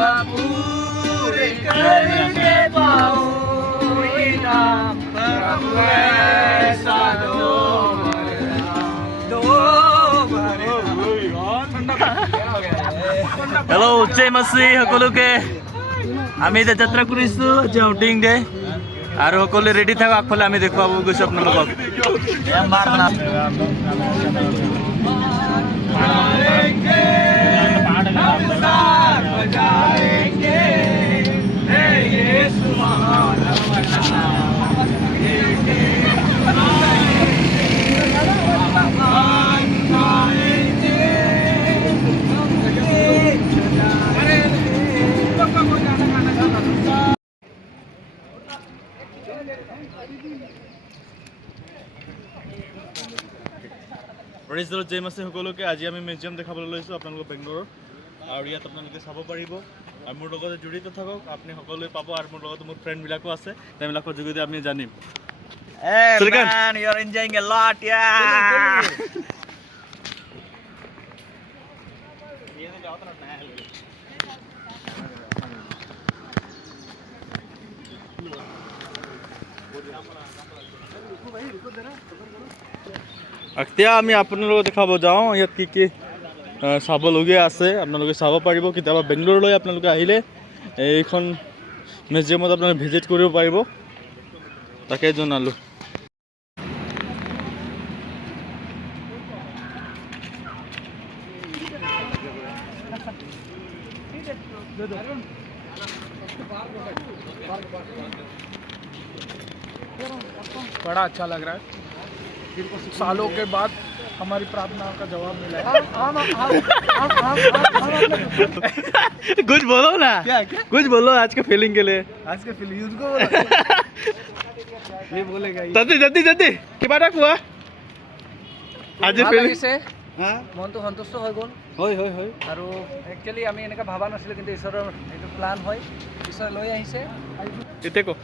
पूरे करके पाऊं इनाम प्रभु ऐसा दो হেল্ল' উচ্চে মাছি সকলোকে আমি এতিয়া যাত্ৰা কৰিছোঁ আজি আউটিং ডে আৰু সকলোৱে ৰেডি থাকক আগফালে আমি দেখুৱাব গৈছোঁ আপোনালোকক প্ৰেজৰ জেম আছে সকলোকে আজি আমি মিউজিয়াম দেখাবলৈ লৈছোঁ আপোনালোকক বেংগলোৰৰ আৰু ইয়াত আপোনালোকে চাব পাৰিব আৰু মোৰ লগতে জড়িত থাকক আপুনি সকলোৱে পাব আৰু মোৰ লগতে মোৰ ফ্ৰেণ্ডবিলাকো আছে তেওঁবিলাকৰ যোগেদি আমি জানিম Hey man, you're enjoying a lot, yeah. এতিয়া আমি আপোনালোকক দেখাব যাওঁ ইয়াত কি কি চাবলগীয়া আছে আপোনালোকে চাব পাৰিব কেতিয়াবা বেংগলোৰলৈ আপোনালোকে আহিলে এইখন মিউজিয়ামত আপোনালোকে ভিজিট কৰিব পাৰিব তাকে জনালোঁ बड़ा अच्छा लग रहा है सालों के बाद हमारी प्रार्थना का जवाब मिला है कुछ बोलो ना क्या क्या कुछ बोलो आज के फीलिंग के लिए आज के फिल्म उसको बोला ये बोलेगा ये जल्दी जल्दी जल्दी কিবা কোৱা আজি ফিলিং মনটো সন্তুষ্ট হৈ গ'ল হয় হয় হয় আৰু একচুৱেলি আমি এনেকৈ ভাবা নাছিলোঁ কিন্তু ঈশ্বৰৰ এইটো প্লান হয় ঈশ্বৰে লৈ আহিছে এতিয়া কো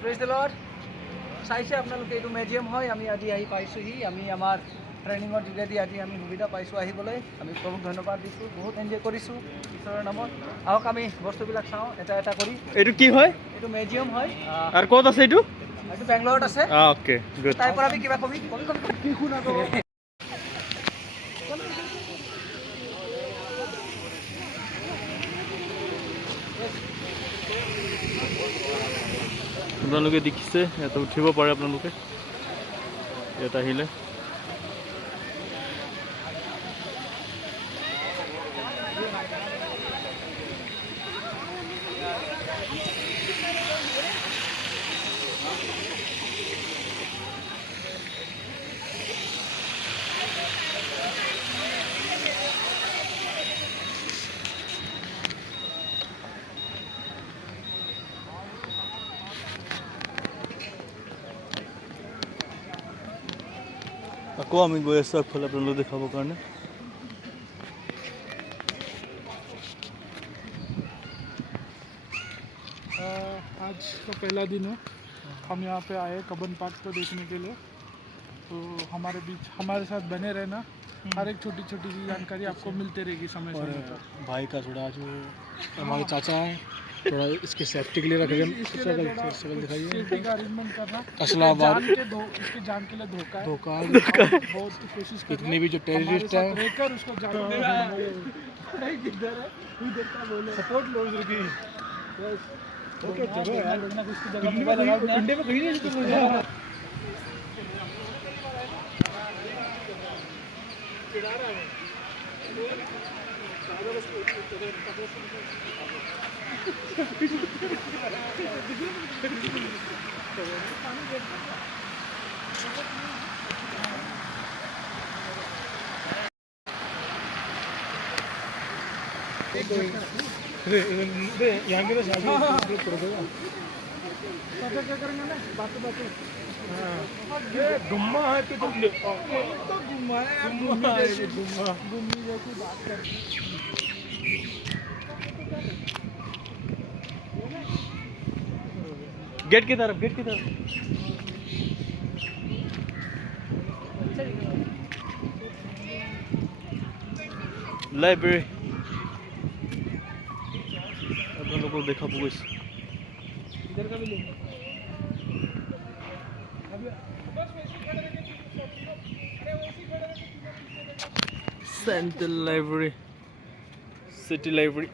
প্ৰেজ দ্য লৰ্ড চাইছে আপোনালোকে এইটো মিউজিয়াম হয় আমি আজি আহি পাইছোঁহি আমি আমাৰ ট্ৰেইনিঙৰ যোগেদি আজি আমি সুবিধা পাইছোঁ আহিবলৈ আমি প্ৰভুক ধন্যবাদ দিছোঁ বহুত এনজয় কৰিছোঁ ঈশ্বৰৰ নামত আহক আমি বস্তুবিলাক চাওঁ এটা এটা কৰি এইটো কি হয় এইটো মিউজিয়াম হয় আৰু ক'ত আছে এইটো এইটো বেংগলোৰত আছে ওকে গুড তাৰ পৰা আমি কিবা কবি কি শুনা আপোনালোকে দেখিছে ইয়াতে উঠিব পাৰে আপোনালোকে ইয়াত আহিলে আকৌ আমি গৈ আছোঁ আগফালে আপোনালোকক দেখাবৰ কাৰণে आज का पहला दिन है हम यहाँ पे आए कबन पार्क को देखने के लिए तो हमारे बीच हमारे साथ बने रहना हर एक छोटी छोटी सी जानकारी आपको मिलते रहेगी समय समय पर भाई का थोड़ा जो हमारे चाचा हैं थोड़ा इसके सेफ्टी के लिए रखेंगे शक्ल दिखाइए सेफ्टी का अरेंजमेंट करना असला इसकी जान के लिए धोखा है धोखा बहुत कोशिश कर इतने भी जो टेररिस्ट हैं रहकर उसको जान किधर है इधर का बोले सपोर्ट लो उधर की ओके जगह है देखना किसकी जगह मोबाइल अलाउड नहीं इंडिया में कहीं नहीं तो चिढ़ा रहा है यहाँ के तो शादी कर दो क्या करेंगे ना बातें ये गुम्मा है कि तुम तो गुम्मा है गुम्मी जैसी बात कर गेट की तरफ लाइब्रेरी আপোনালোকক দেখাব গৈছোঁ। इधर का भी लेंगे सेंट्रल लाइब्रेरी, सिटी लाइब्रेरी।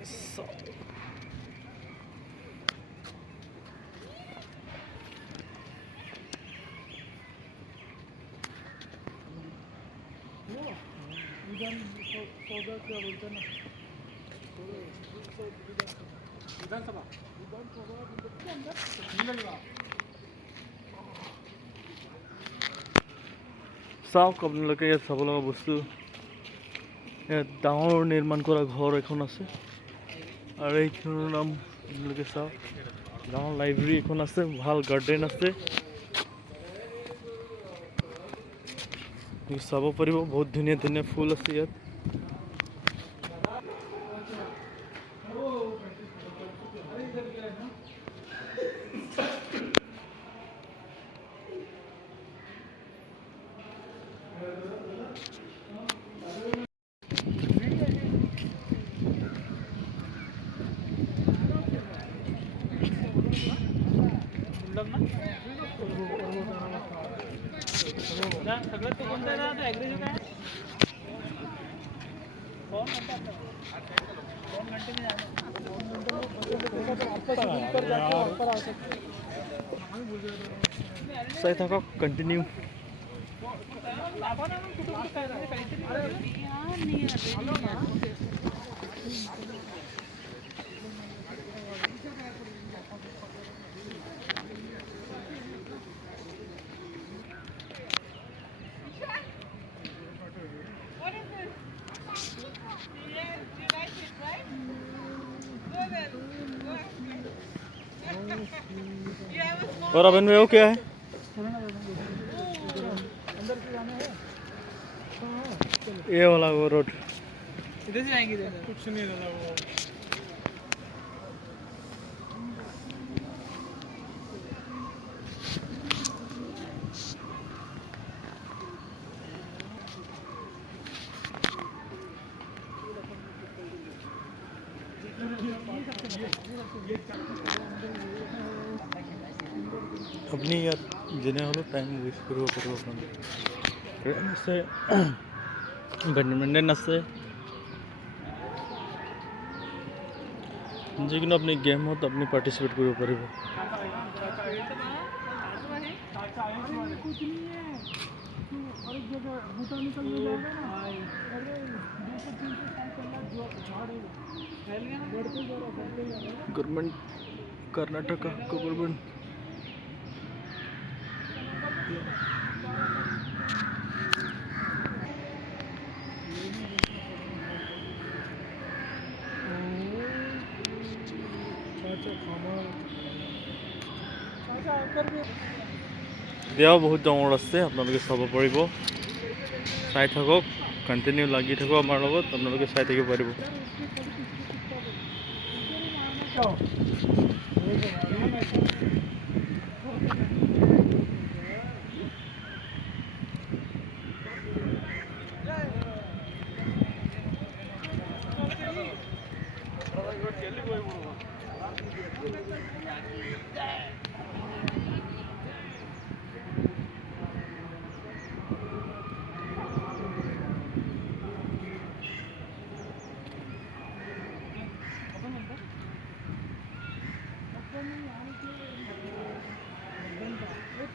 सौदा क्या बोलते हैं ना, विधानसभा मिलेगा। চাওক আপোনালোকে ইয়াত চাব লগা বস্তু, ইয়াত ডাঙৰ নিৰ্মাণ কৰা ঘৰ এখন আছে আৰু এইখনৰ নাম আপোনালোকে চাওক, ডাঙৰ লাইব্ৰেৰী এখন আছে, ভাল গাৰ্ডেন আছে, চাব পাৰিব। বহুত ধুনীয়া ধুনীয়া ফুল আছে ইয়াত। सगळ्यात तो कोणता आहे ना ॲग्रेसिव्ह काय চাই থাকক, কণ্টিনিউ। और अबन में वो क्या है? ये वाला वो रोड इधर से जाएंगे इधर कुछ नहीं लगा वो। अपनी यार जिन्हें हलो टाइम वेस्ट करो अपन ट्रेन से बैडमिंटन আছে যিকোনো আপনি গেমত আপনি পার্টিসিপেট কৰিব পাৰিব। कुछ नहीं है, और एक जगह बोटानिकल में जाएगा ना, अरे 200-300 साल पहला झाड़ है, बढ़ते जा रहा है। गवर्नमेंट कर्नाटक गवर्नमेंट দিয়াও বহুত ডাঙৰ আছে, আপোনালোকে চাব পাৰিব। চাই থাকক, কণ্টিনিউ লাগি থাকক আমাৰ লগত, আপোনালোকে চাই থাকিব পাৰিব।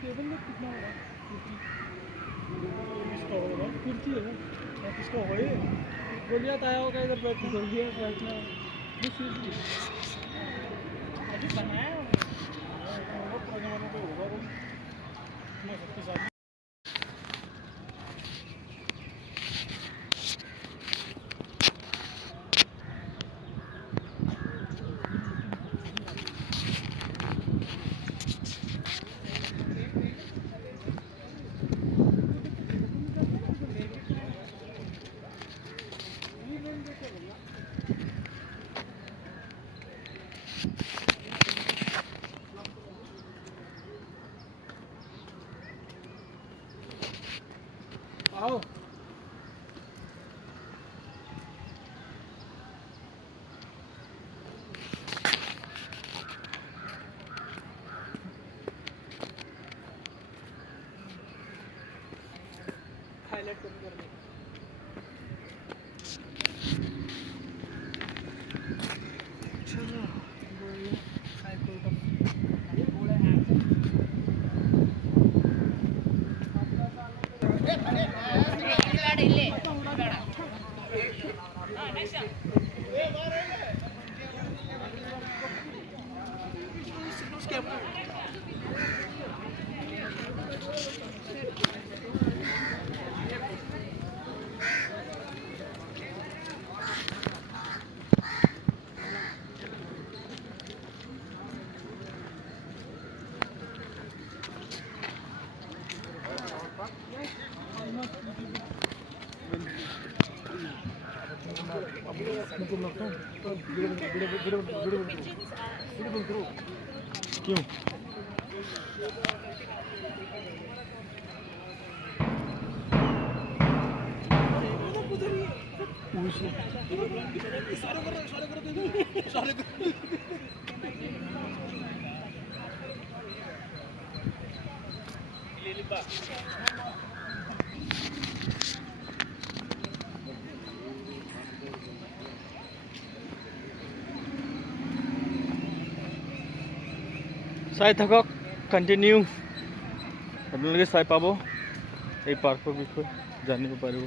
टेबल में कितना होगा? कुर्सी है किसका हो ये गोलियात आया होगा इधर बैठना, गोलियात बैठना अभी बनाया बहुत पुराने वालों को होगा वो मैं सबके साथ। आओ क्यों? চাই থাকক, কণ্টিনিউ আপোনালোকে চাই পাব, এই পাৰ্কৰ বিষয়ে জানিব পাৰিব।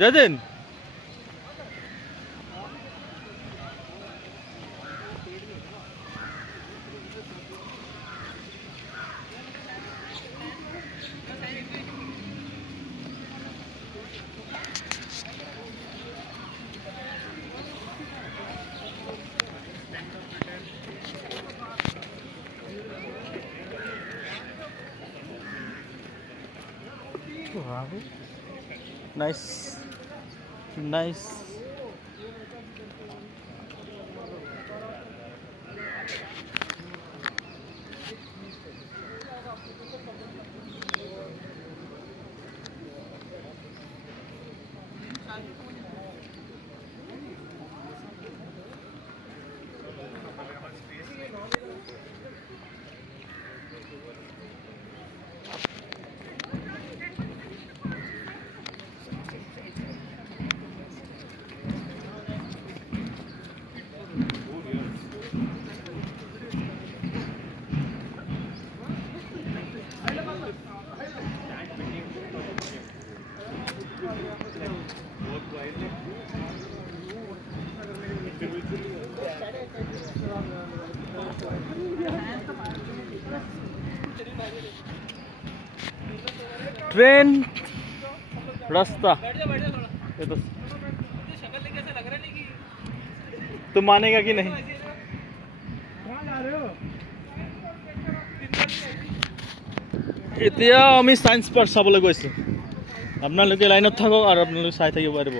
জয়দিন নাইস নাইস। ट्रेन रास्ता ये तो तुम मानेगा कि नहीं? এতিয়া আমি সায়েন্স পাৰ্ক চাবলৈ গৈছোঁ। আপোনালোকে লাইনত থাকক আৰু আপোনালোকে চাই থাকিব পাৰিব।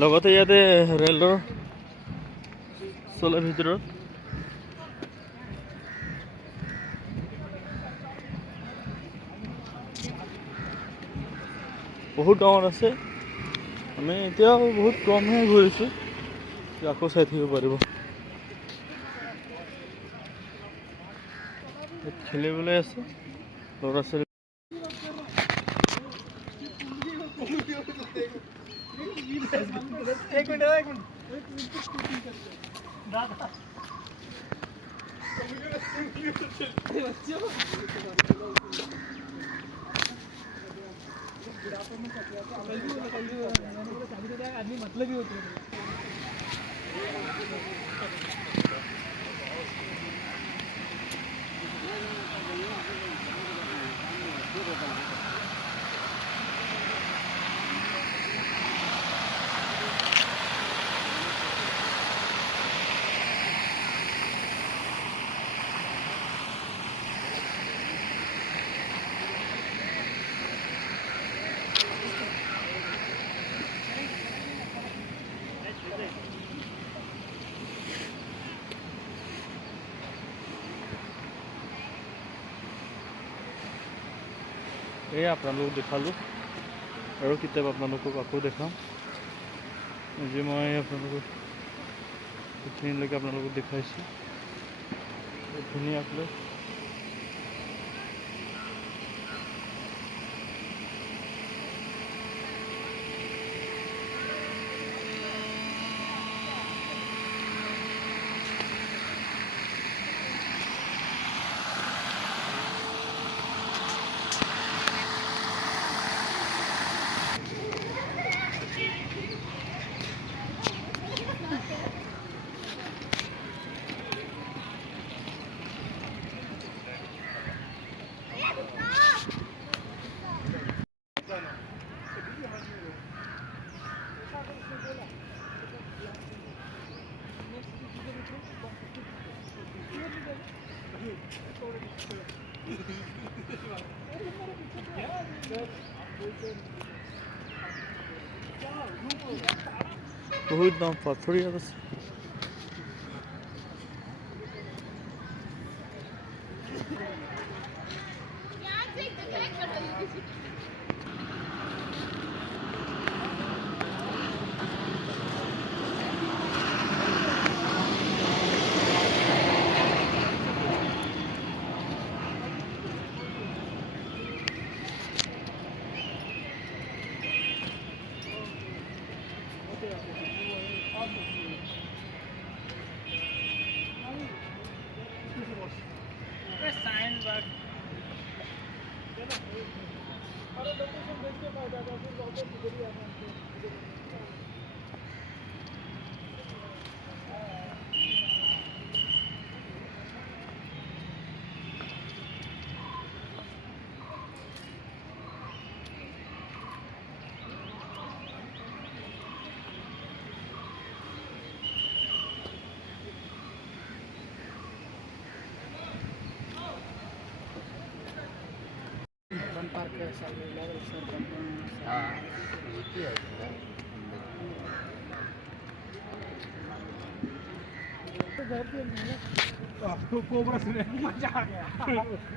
লগতে ইয়াতে ৰেলৰ চলাৰ ভিতৰত বহুত ডাঙৰ আছে। আমি এতিয়াও বহুত কমহে ঘূৰিছোঁ, আকৌ চাই থাকিব পাৰিব। খেলিবলৈ আছে ল'ৰা ছোৱালী। आदमी मतलब ही होते हैं। এই আপোনালোকক দেখালোঁ আৰু কেতিয়াবা আপোনালোকক আকৌ দেখাম যে মই আপোনালোকক এইখিনিলৈকে আপোনালোকক দেখাইছোঁ ধুনীয়া প্লেচ বহুত দাম পাথৰীয়া আছে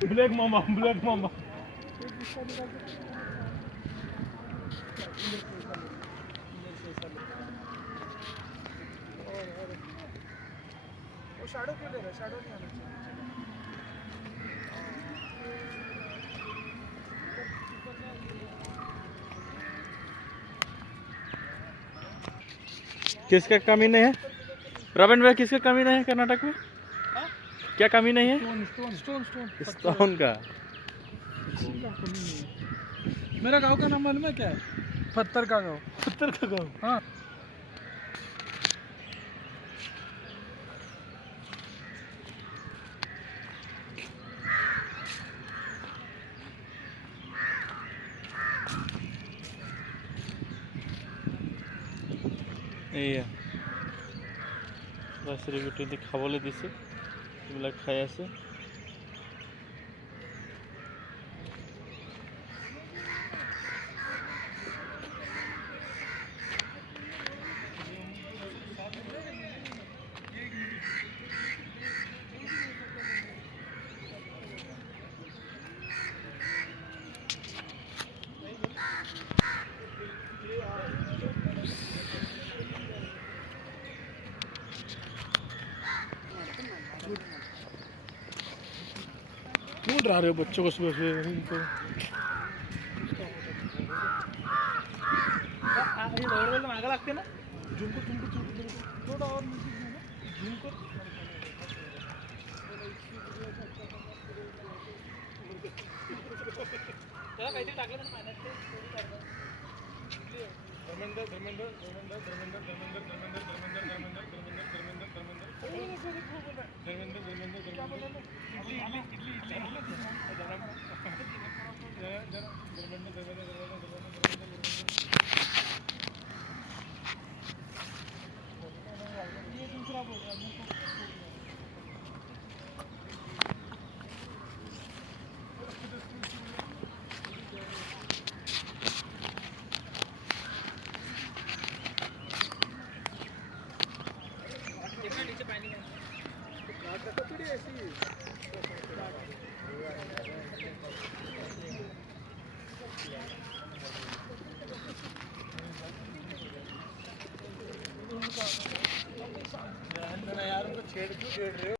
ब्लैक मामा वो शैडो क्यों ले रहा है? शैडो नहीं आना चाहिए। किसका कमी नहीं है रविंद्र भाई किसका कमी नहीं है कर्नाटक में क्या कमी नहीं है स्टोन का मेरा गांव का नाम मालूम है क्या है? पत्थर का गांव। पत्थर का गाँव हाँ এইয়া চৰাই চিৰিকটি খাবলৈ দিছে এইবিলাক খাই আছে क्यों डरा रहे हो बच्चों को सुबह सुबह इनको मागं लागते ना थोड़ा और नीचे घूमो। झुमको त्याला काहीतरी टाकलं ना पाण्यात ते थोडी टाकलं. ये दूसरा बोल रहा है मेरे को। खेल क्यों खेल रहे हो?